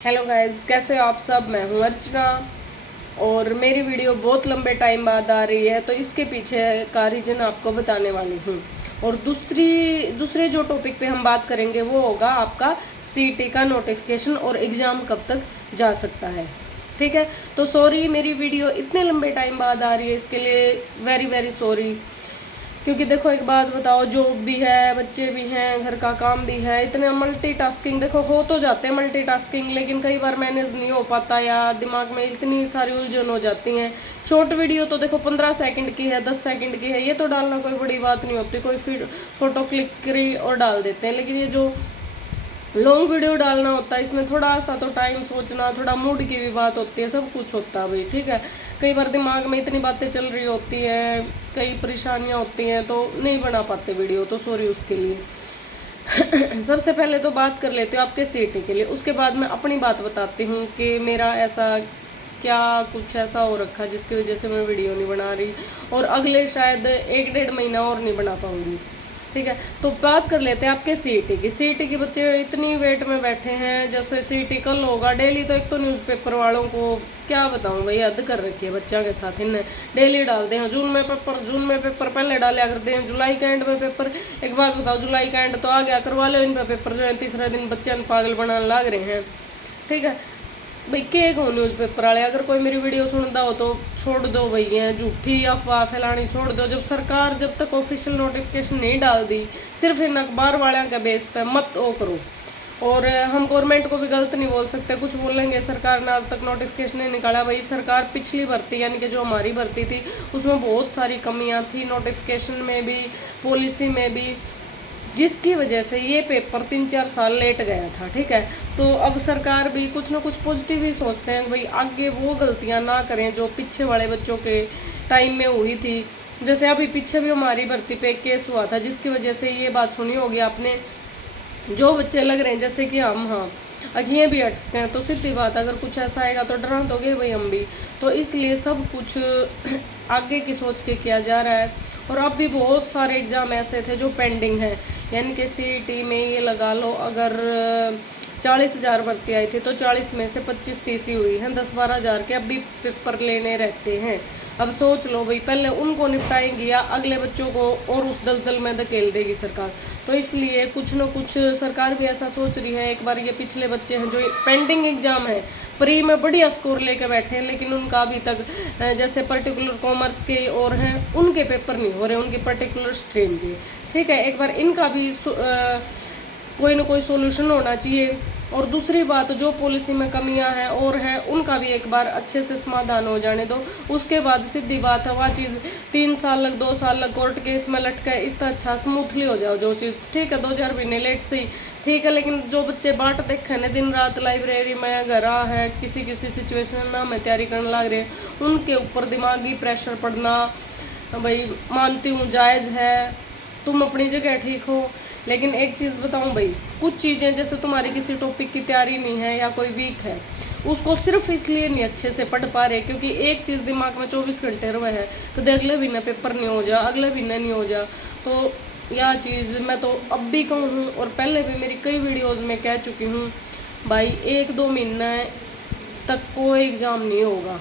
Hello guys, कैसे हो आप सब। मैं हूं अर्चना और मेरी वीडियो बहुत लंबे टाइम बाद आ रही है, तो इसके पीछे का रीज़न आपको बताने वाली हूं। और दूसरे जो टॉपिक पे हम बात करेंगे वो होगा आपका सीईटी का नोटिफिकेशन और एग्ज़ाम कब तक जा सकता है। ठीक है, तो सॉरी मेरी वीडियो इतने लंबे टाइम बाद आ रही है, इसके लिए वेरी वेरी सॉरी। क्योंकि देखो एक बात बताओ, जॉब भी है, बच्चे भी हैं, घर का काम भी है, इतने मल्टीटास्किंग देखो हो तो जाते हैं मल्टीटास्किंग, लेकिन कई बार मैनेज नहीं हो पाता या दिमाग में इतनी सारी उलझन हो जाती हैं। शॉर्ट वीडियो तो देखो 15 सेकंड की है, 10 सेकंड की है, ये तो डालना कोई बड़ी बात नहीं होती, कोई फिर फोटो क्लिक करी और डाल देते हैं। लेकिन ये जो लॉन्ग वीडियो डालना होता है, इसमें थोड़ा सा तो टाइम सोचना, थोड़ा मूड की भी बात होती है, सब कुछ होता है भाई। ठीक है, कई बार दिमाग में इतनी बातें चल रही होती हैं, कई परेशानियां होती हैं, तो नहीं बना पाते वीडियो, तो सॉरी उसके लिए। सबसे पहले तो बात कर लेते हो आपके सीईटी के लिए, उसके बाद मैं अपनी बात बताती हूँ कि मेरा ऐसा क्या कुछ ऐसा हो रखा जिसकी वजह से मैं वीडियो नहीं बना रही और अगले शायद 1-1.5 महीना और नहीं बना पाऊँगी। ठीक है, तो बात कर लेते हैं आपके सीईटी की। सीईटी के बच्चे इतनी वेट में बैठे हैं, जैसे सीईटी कल होगा। डेली तो एक तो न्यूज़पेपर वालों को क्या बताऊं भाई, हद कर रखी है बच्चों के साथ। इन्हें डेली डालते हैं जून में पेपर पहले डाले करते हैं, जुलाई के एंड में पेपर। एक बात बताओ, जुलाई का एंड तो आ गया, करवा लो इन पे पेपर, जो है तीसरे दिन बच्चे पागल बनाने लग रहे हैं। ठीक है भाई, के हो न्यूज़पेपर वाले, अगर कोई मेरी वीडियो सुनता हो तो छोड़ दो भाई, है झूठी अफवाह फैलानी छोड़ दो। जब सरकार जब तक ऑफिशियल नोटिफिकेशन नहीं डाल दी, सिर्फ इन अखबार वालों के बेस पे मत वो करो। और हम गवर्नमेंट को भी गलत नहीं बोल सकते, कुछ बोलेंगे सरकार ने आज तक नोटिफिकेशन नहीं निकाला। भाई सरकार पिछली भर्ती यानी कि जो हमारी भर्ती थी उसमें बहुत सारी कमियां थी, नोटिफिकेशन में भी, पॉलिसी में भी, जिसकी वजह से ये पेपर 3-4 साल लेट गया था। ठीक है, तो अब सरकार भी कुछ ना कुछ पॉजिटिव ही सोचते हैं भाई आगे वो गलतियां ना करें जो पीछे वाले बच्चों के टाइम में हुई थी। जैसे अभी पीछे भी हमारी भर्ती पे एक केस हुआ था, जिसकी वजह से ये बात सुनी होगी आपने, जो बच्चे लग रहे हैं जैसे कि हम, हाँ ये भी हट सकते हैं, तो सीधी बात अगर कुछ ऐसा आएगा तो डरा दोगे भाई हम भी। तो इसलिए सब कुछ आगे की सोच के किया जा रहा है। और अब भी बहुत सारे एग्ज़ाम ऐसे थे जो पेंडिंग हैं, यानी कि सीईटी में ये लगा लो, अगर 40,000 भर्ती आई थी तो 40 में से 25-30 ही हुई हैं, 10-12 हज़ार के अभी पेपर लेने रहते हैं। अब सोच लो भाई, पहले उनको निपटाएंगी या अगले बच्चों को और उस दलदल में धकेल देगी सरकार। तो इसलिए कुछ न कुछ सरकार भी ऐसा सोच रही है। एक बार ये पिछले बच्चे हैं जो पेंडिंग एग्जाम है, प्री में बढ़िया स्कोर लेके बैठे हैं, लेकिन उनका अभी तक जैसे पर्टिकुलर कॉमर्स के और हैं उनके पेपर नहीं हो रहे, उनकी पर्टिकुलर स्ट्रीम के। ठीक है, एक बार इनका भी कोई ना कोई सोल्यूशन होना चाहिए। और दूसरी बात, जो पॉलिसी में कमियां हैं और है उनका भी एक बार अच्छे से समाधान हो जाने दो। उसके बाद सीधी बात है, वह चीज़ 3 साल लग, 2 साल लग कोर्ट केस में लटका है, इससे अच्छा स्मूथली हो जाओ जो चीज़। ठीक है, 2-4 महीने लेट से ही ठीक है, लेकिन जो बच्चे बाट देखे न दिन रात लाइब्रेरी में घर है, किसी किसी सिचुएशन में तैयारी करने लग रहे, उनके ऊपर दिमागी प्रेशर पड़ना भाई मानती हूँ जायज़ है, तुम अपनी जगह ठीक हो। लेकिन एक चीज़ बताऊं भाई, कुछ चीज़ें जैसे तुम्हारी किसी टॉपिक की तैयारी नहीं है या कोई वीक है, उसको सिर्फ इसलिए नहीं अच्छे से पढ़ पा रहे क्योंकि एक चीज़ दिमाग में 24 घंटे रहे है, तो अगले महीने पेपर नहीं हो जा, अगले महीने नहीं हो जा। तो यह चीज़ मैं तो अब भी कहूँ और पहले भी मेरी कई वीडियोज़ में कह चुकी हूँ भाई, 1-2 महीने तक कोई एग्ज़ाम नहीं होगा।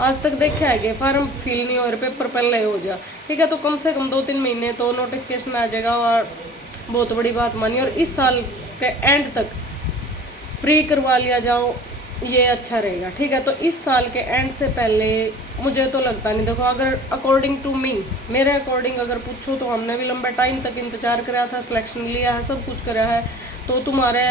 आज तक देखा है कि फार्म फिल नहीं हो रहे, पेपर पहले हो जा। ठीक है, तो कम से कम 2-3 महीने तो नोटिफिकेशन आ जाएगा और बहुत बड़ी बात मानी। और इस साल के एंड तक प्री करवा लिया जाओ, ये अच्छा रहेगा। ठीक है, तो इस साल के एंड से पहले मुझे तो लगता नहीं, देखो अगर अकॉर्डिंग टू मी, मेरे अकॉर्डिंग अगर पूछो तो हमने भी लंबे टाइम तक इंतजार कराया था, सिलेक्शन लिया है, सब कुछ करा है। तो तुम्हारे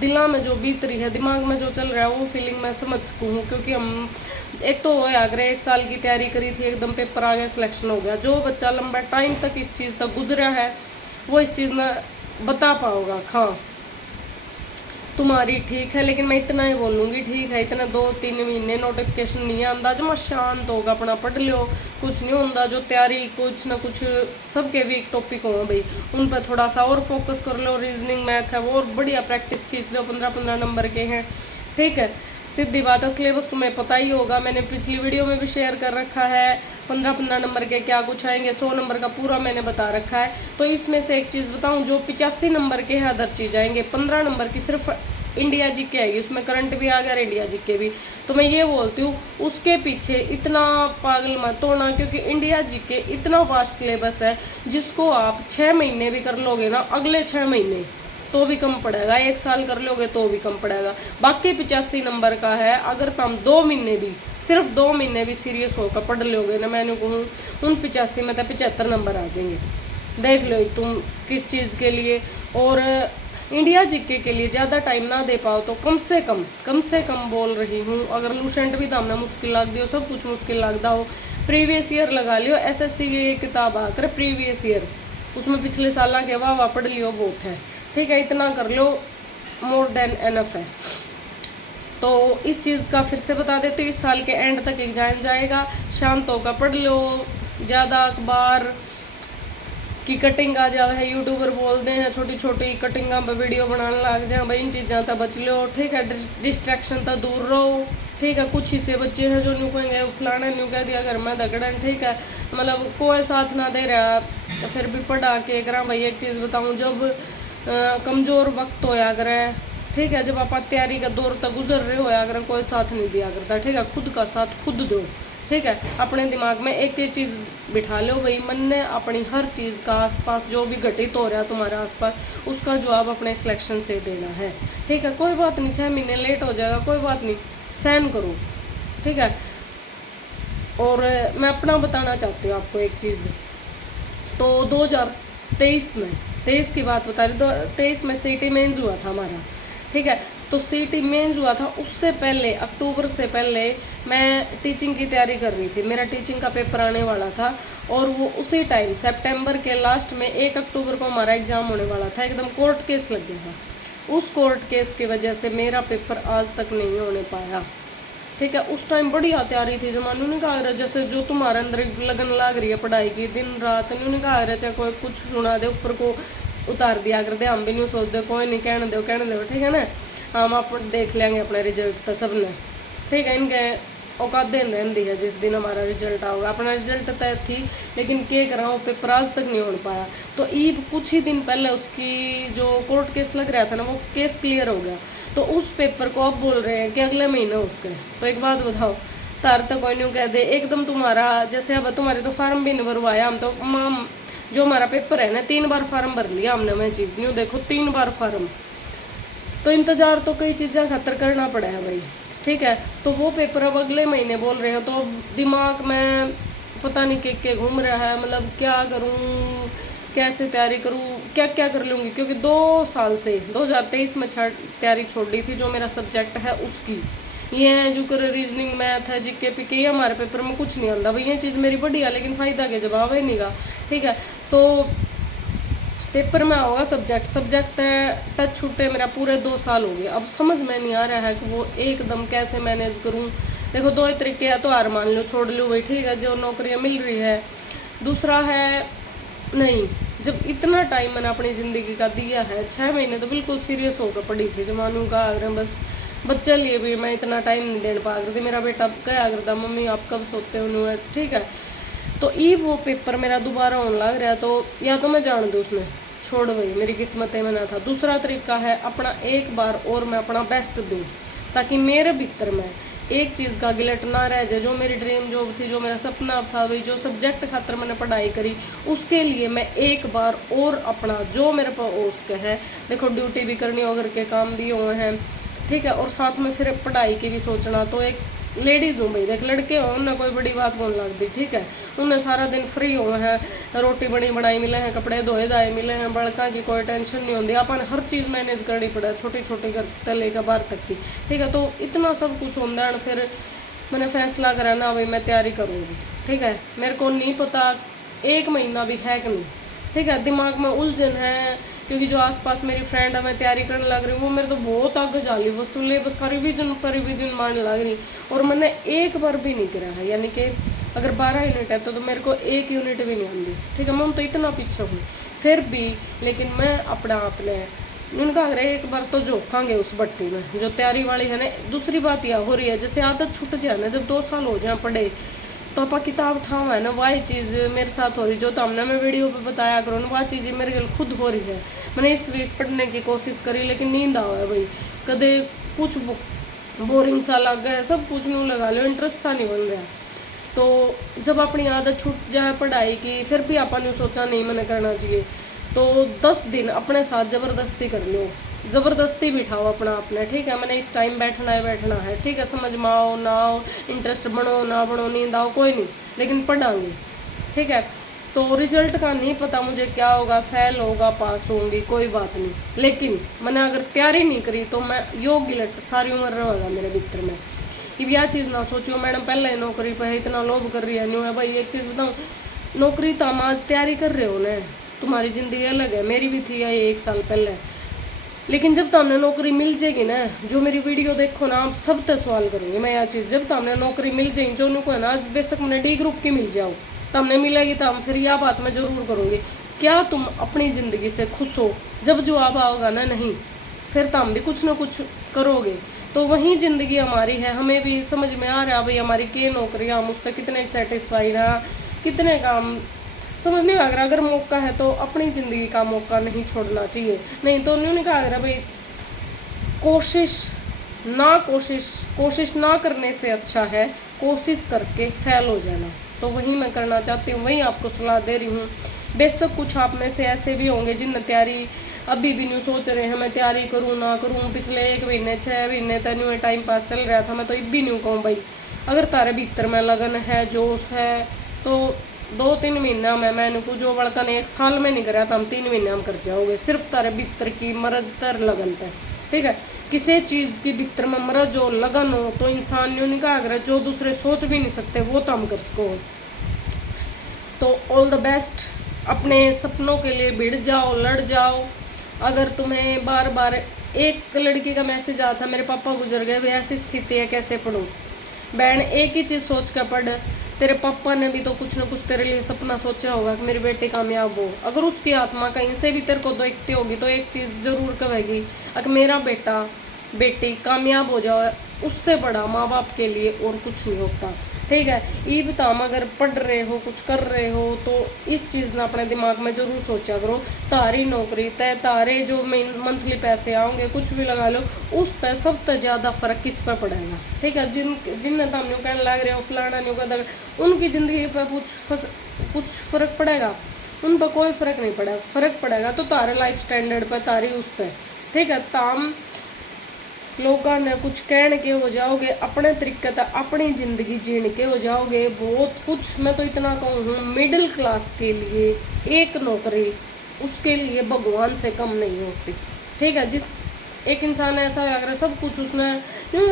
दिला में जो बीत रही है, दिमाग में जो चल रहा है, वो फीलिंग मैं समझ सकूँ हूँ। क्योंकि हम एक तो वो आगरे 1 साल की तैयारी करी थी, एकदम पेपर आ गया, सिलेक्शन हो गया। जो बच्चा लंबा टाइम तक इस चीज़ तक गुजरा है वो इस चीज़ में बता पाओगा। हाँ तुम्हारी ठीक है, लेकिन मैं इतना ही बोलूँगी, ठीक है इतना 2-3 महीने नोटिफिकेशन नहीं है, अंदाज में शांत होगा, अपना पढ़ लो, कुछ नहीं होता। जो तैयारी कुछ ना कुछ सबके भी एक टॉपिक हो भाई, उन पर थोड़ा सा और फोकस कर लो। रीजनिंग मैथ है वो और बढ़िया प्रैक्टिस खींच दो, 15-15 नंबर के हैं। ठीक है, सीधी बात है, सिलेबस तुम्हें पता ही होगा, मैंने पिछली वीडियो में भी शेयर कर रखा है। 15-15 नंबर के क्या कुछ आएंगे, 100 नंबर का पूरा मैंने बता रखा है। तो इसमें से एक चीज़ बताऊं, जो 85 नंबर के हैं अदर चीज़ आएंगे, 15 नंबर की सिर्फ इंडिया जीके आएगी, उसमें करंट भी आ गया और इंडिया जीके भी। तो मैं ये बोलती हूँ उसके पीछे इतना पागल मत होना, क्योंकि इंडिया जीके इतना वास्ट सिलेबस है जिसको आप 6 महीने भी कर लोगे ना, अगले 6 महीने तो भी कम पड़ेगा, 1 साल कर लोगे तो भी कम पड़ेगा। बाकी 85 नंबर का है, अगर तुम 2 महीने भी, सिर्फ 2 महीने भी सीरियस होकर पढ़ लोगे ना, मैंने कहूँ उन 85 में तो 75 नंबर आ जाएंगे। देख लो तुम किस चीज़ के लिए। और इंडिया जीके के लिए ज़्यादा टाइम ना दे पाओ तो कम से कम बोल रही हूँ, अगर लूसेंट भी दामना मुश्किल लग दियो, सब कुछ मुश्किल लगता हो, प्रीवियस ईयर लगा लियो। SSC की एक किताब आकर प्रीवियस ईयर, उसमें पिछले साल के वाह पढ़ लियो, बहुत है, ठीक है, इतना कर लो, मोर देन एनफ है। तो इस चीज़ का फिर से बता देते हो, इस साल के एंड तक एग्जाम जाएगा, शांत होकर पढ़ लो, ज़्यादा अखबार की कटिंग आ जाए है, यूट्यूबर बोलते हैं छोटी छोटी कटिंगा पर वीडियो बनाने लग जाए, भाई इन चीज़ों तक बच लो, ठीक है, डिस्ट्रैक्शन तक दूर रहो, ठीक है। कुछ ही से बच्चे हैं जो न्यू कहेंगे फलाना न्यू कह दिया घर में दगड़न, ठीक है, मतलब कोई साथ ना दे रहा, तो फिर भी पढ़ा के करा। भाई एक चीज़ बताऊँ, जब कमज़ोर वक्त होया करे, ठीक है, जब आप तैयारी का दौर तक गुजर रहे होया अगर कोई साथ नहीं दिया करता, ठीक है, खुद का साथ खुद दो, ठीक है। अपने दिमाग में एक चीज़ बिठा लो, भाई मन ने अपनी हर चीज़ का आसपास जो भी घटित हो रहा है तुम्हारे आसपास, उसका जवाब अपने सिलेक्शन से देना है, ठीक है। कोई बात नहीं, 6 महीने लेट हो जाएगा, कोई बात नहीं, सहन करो, ठीक है। और मैं अपना बताना चाहती हूँ आपको एक चीज़, तो 2023 में, 23 की बात बता रही, 23 में CT मेंस हुआ था हमारा, ठीक है। तो CT मेंस हुआ था, उससे पहले अक्टूबर से पहले मैं टीचिंग की तैयारी कर रही थी, मेरा टीचिंग का पेपर आने वाला था, और वो उसी टाइम सितंबर के लास्ट में 1 अक्टूबर को हमारा एग्ज़ाम होने वाला था, एकदम कोर्ट केस लग गया था। उस कोर्ट केस की वजह से मेरा पेपर आज तक नहीं होने पाया, ठीक है। उस टाइम बढ़िया तैयारी थी, जो मानू नहीं कहा रहा, जैसे जो तुम्हारे अंदर लगन लग रही है पढ़ाई की, दिन रात नहीं कहा रहा, चाहे कोई कुछ सुना दे ऊपर को उतार दिया करते, हम भी नहीं सोचते, कोई नहीं कहने दो, ठीक है ना, हम आप देख लेंगे अपना रिजल्ट तो सब ने, ठीक है। इनके औकात दिन रहती है जिस दिन हमारा रिजल्ट आओगा, अपना रिजल्ट तय थी, लेकिन क्या करा वो पेपर आज तक नहीं हो पाया। तो ईब कुछ ही दिन पहले उसकी जो कोर्ट केस लग रहा था ना, वो केस क्लियर हो गया, तो उस पेपर को अब बोल रहे हैं कि अगले महीने उसके। तो एक बात बताओ, तार तो कोई नहीं कह दे एकदम तुम्हारा, जैसे अब तुम्हारे तो फार्म भी नहीं भरवाया, हम तो जो हमारा पेपर है ना 3 बार फार्म भर लिया हमने, मैं चीज़ नहीं देखो 3 बार फार्म, तो इंतज़ार तो कई चीज़ें खतर करना पड़ा है भाई, ठीक है। तो वो पेपर अब अगले महीने बोल रहे हैं, तो दिमाग में पता नहीं के घूम रहा है, मतलब क्या करूँ, कैसे तैयारी करूँ, क्या क्या कर लूँगी, क्योंकि 2 साल से 2023 में तैयारी छोड़ दी थी, जो मेरा सब्जेक्ट है उसकी, ये है जो कर रीजनिंग मैथ है जीके पीके, ये हमारे पेपर में कुछ नहीं आता भाई, ये चीज़ मेरी बढ़िया, लेकिन फ़ायदा के जवाब है नहीं का, ठीक है। तो पेपर में होगा सब्जेक्ट टच छूटे मेरा पूरे 2 साल हो गए, अब समझ में नहीं आ रहा है कि वो एकदम कैसे मैनेज करूं। देखो 2 ही तरीके है, तो हार मान लो, छोड़ लो भाई, ठीक है, जो नौकरियां मिल रही है। दूसरा है नहीं, जब इतना टाइम मैंने अपनी ज़िंदगी का दिया है, 6 महीने तो बिल्कुल सीरियस होकर पड़ी थी, जमानू का अगर बस बच्चे लिए भी मैं इतना टाइम नहीं दे पा रही थी। मेरा बेटा क्या करता, मम्मी आप कब सोते हो, ठीक है। तो ये वो पेपर मेरा दोबारा होने लग रहा है, तो या तो मैं जान दूँ उसमें, छोड़ भाई मेरी किस्मत में ना था। दूसरा तरीका है अपना एक बार और मैं अपना बेस्ट दूँ, ताकि मेरे भीतर में एक चीज़ का गिलट ना रह जाए, जो मेरी ड्रीम जॉब थी, जो मेरा सपना था भाई, जो सब्जेक्ट खातर मैंने पढ़ाई करी, उसके लिए मैं एक बार और अपना जो मेरे पास उसके है, देखो ड्यूटी भी करनी हो, घर के काम भी हुए हैं, ठीक है, और साथ में फिर पढ़ाई की भी सोचना। तो एक लेडीज़ हूँ भाई, देख लड़के हो उन्हें कोई बड़ी बात बोल लगती, ठीक है, उन्हें सारा दिन फ्री हुए हैं, रोटी बनी बनाई मिले हैं, कपड़े धोए धाए मिले हैं, बड़का की कोई टेंशन नहीं होती, अपन हर चीज़ मैनेज करनी पड़ा, छोटी छोटी कर लेकर बाहर तक की, ठीक है। तो इतना सब कुछ होता है, फिर मैंने फैसला करा ना भाई मैं तैयारी करूँगी, ठीक है। मेरे को नहीं पता 1 महीना भी है कि नहीं, ठीक है, दिमाग में उलझन है, क्योंकि जो आसपास मेरी फ्रेंड है मैं तैयारी करने लग रही हूँ, वो मेरे तो बहुत आगे जा रही, वो सिलेबस का रिवीजन पर रिवीजन मारने लग रही, और मैंने एक बार भी नहीं करा है, यानी कि अगर 12 यूनिट है तो मेरे को 1 यूनिट भी नहीं आती, ठीक है। मैं तो इतना पीछे हूँ फिर भी, लेकिन मैं अपना आपने उनका अगर एक बार तो झोंकांगे उस भट्टी में जो तैयारी वाली है ना। दूसरी बात यह हो रही है, जैसे आदत छूट जाए ना, जब 2 साल हो जाए पढ़े, तो आप किताब उठाओ है ना, वही चीज़ मेरे साथ हो रही, जो तो हमने मैं वीडियो पे बताया करो ना, वह चीज़ें मेरे लिए खुद हो रही है। मैंने इस वीक पढ़ने की कोशिश करी, लेकिन नींद आओ है भाई, कदे कुछ बोरिंग सा लग गया, सब कुछ नहीं लगा लो, इंटरेस्ट सा नहीं बन रहा। तो जब अपनी आदत छूट जाए पढ़ाई की, फिर भी अपन ने सोचा नहीं मैंने करना चाहिए, तो 10 दिन अपने साथ ज़बरदस्ती कर लो, ज़बरदस्ती बिठाओ अपना आपने, ठीक है। मैंने इस टाइम बैठना है, ठीक है। समझ में आओ ना आओ, इंटरेस्ट बनो ना बनो, नींद आओ, कोई नहीं, लेकिन पढ़ांगे, ठीक है। तो रिजल्ट का नहीं पता मुझे क्या होगा, फेल होगा पास होंगी, कोई बात नहीं, लेकिन मैंने अगर तैयारी नहीं करी तो मैं योग गिलट सारी उम्र रहेगा मेरे भीतर में। कि यह चीज़ ना सोचो मैडम पहले नौकरी पे है, इतना लोभ कर रही है, नहीं है भाई। एक चीज़ बताऊँ, नौकरी तो हम आज तैयारी कर रहे हो ना, तुम्हारी ज़िंदगी अलग है, मेरी भी थी ये 1 साल पहले, लेकिन जब तो हमने नौकरी मिल जाएगी ना, जो मेरी वीडियो देखो ना, आप सब तक सवाल करूँगी मैं यह चीज़, जब तो हमने नौकरी मिल जाएगी, जो उनको है ना, आज बेशक मैंने डी ग्रुप की मिल जाओ, तो हमने मिलेगी, तो हम फिर यह बात मैं ज़रूर करूँगी, क्या तुम अपनी ज़िंदगी से खुश हो? जब जवाब आओगा ना नहीं, फिर तो हम भी कुछ ना कुछ करोगे, तो वही ज़िंदगी हमारी है। हमें भी समझ में आ रहा है भाई हमारी क्या नौकरी, हम उससे कितने सेटिस्फाइड हैं, कितने काम समझ नहीं आ रहा। अगर मौका है तो अपनी ज़िंदगी का मौका नहीं छोड़ना चाहिए, नहीं तो उन्होंने कहा भाई कोशिश ना करने से अच्छा है कोशिश करके फेल हो जाना। तो वही मैं करना चाहती हूँ, वही आपको सलाह दे रही हूँ। बेशक कुछ आप में से ऐसे भी होंगे जिन तैयारी अभी भी नहीं सोच रहे हैं मैं तैयारी करूँ ना करूँ, पिछले 1 महीने 6 महीने तक न्यू टाइम पास चल रहा था, मैं तो अब भी नहीं कहूँ भाई। अगर तारे भीतर में लगन है, जोश है, तो 2-3 महीना में मैंने को जो बड़का ने 1 साल में नहीं करा था, हम 3 महीने हम कर जाओगे, सिर्फ तारे भीतर की मरज तर लगन है, ठीक है। किसी चीज़ की भीतर में मरज हो, लगन हो, तो इंसान ने नहीं कहा अगर जो दूसरे सोच भी नहीं सकते वो तो हम कर सको। तो ऑल द बेस्ट, अपने सपनों के लिए भिड़ जाओ, लड़ जाओ। अगर तुम्हें बार बार एक लड़की का मैसेज आता मेरे पापा गुजर गए, वे ऐसी स्थिति है कैसे पढ़ूं? बहन एक ही चीज़ सोच कर पढ़, तेरे पापा ने भी तो कुछ ना कुछ तेरे लिए सपना सोचा होगा कि मेरी बेटी कामयाब हो। अगर उसकी आत्मा कहीं से भी तेरे को देखती होगी तो एक चीज़ ज़रूर कहेगी अगर मेरा बेटा बेटी कामयाब हो जाए, उससे बड़ा माँ बाप के लिए और कुछ नहीं होता, ठीक है। ये बताओ अगर पढ़ रहे हो, कुछ कर रहे हो, तो इस चीज़ ना अपने दिमाग में ज़रूर सोचा करो, तारी नौकरी तय तारे जो मंथली पैसे आएंगे कुछ भी लगा लो, उस तय सब तय ज़्यादा फ़र्क किस पर पड़ेगा, ठीक है। जिनने तो हम कहने लग रहे हो फलाना नहीं कहता, उनकी ज़िंदगी पर कुछ फ़र्क पड़ेगा? उन पर कोई फ़र्क नहीं पड़ेगा। फ़र्क पड़ेगा तो तारे लाइफ स्टैंडर्ड पर, तारी उस पर, ठीक है। ताम लोगों ने कुछ कहने के हो जाओगे, अपने तरीके तक अपनी ज़िंदगी जीने के हो जाओगे, बहुत कुछ। मैं तो इतना कहूँ मिडिल क्लास के लिए एक नौकरी उसके लिए भगवान से कम नहीं होती, ठीक है। जिस एक इंसान ऐसा है अगर सब कुछ उसने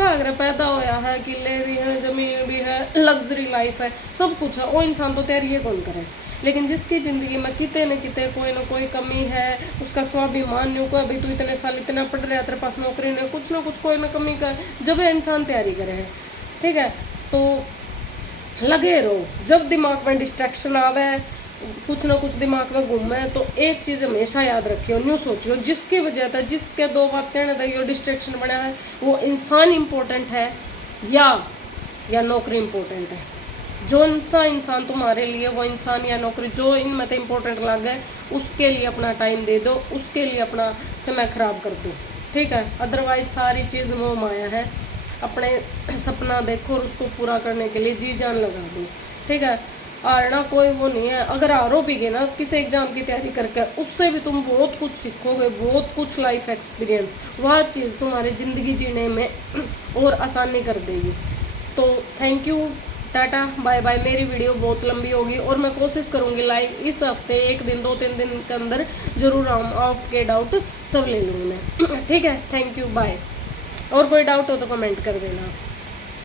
अगर पैदा होया है, किले भी हैं, ज़मीन भी है, लग्जरी लाइफ है, सब कुछ है, वो इंसान तो तैयारी ये कौन करे। लेकिन जिसकी ज़िंदगी में किते न किते कोई ना कोई कमी है, उसका स्वाभिमान नहीं को अभी तू इतने साल इतना पढ़ रहा है, तेरे पास नौकरी नहीं, कुछ ना कुछ कोई ना कमी का जब इंसान तैयारी करे है, ठीक है। तो लगे रहो, जब दिमाग में डिस्ट्रैक्शन आवे, कुछ ना कुछ दिमाग में घूमे, तो एक चीज़ हमेशा याद रखियो, न्यू सोचियो जिसकी वजह था, जिसके 2 बात कहने था ये डिस्ट्रैक्शन बना है, वो इंसान इम्पोर्टेंट है या नौकरी इम्पोर्टेंट है। जो सा इंसान तुम्हारे लिए वो इंसान या नौकरी जो इनमें तो इम्पोर्टेंट लगे उसके लिए अपना टाइम दे दो, उसके लिए अपना समय खराब कर दो, ठीक है। अदरवाइज सारी चीज़ मोह माया है। अपने सपना देखो और उसको पूरा करने के लिए जी जान लगा दो, ठीक है। हारना कोई वो नहीं है, अगर हारो भी गए ना किसी एग्जाम की तैयारी करके, उससे भी तुम बहुत कुछ सीखोगे, बहुत कुछ लाइफ एक्सपीरियंस, वह चीज़ तुम्हारी ज़िंदगी जीने में और आसानी कर देगी। तो thank you, tata bye bye. मेरी वीडियो बहुत लंबी होगी और मैं कोशिश करूँगी लाइव इस हफ्ते 1 दिन 2-3 दिन के अंदर ज़रूर आपके डाउट सब ले लूँगी मैं, ठीक है। Thank you, bye. और कोई डाउट हो तो कमेंट कर देना।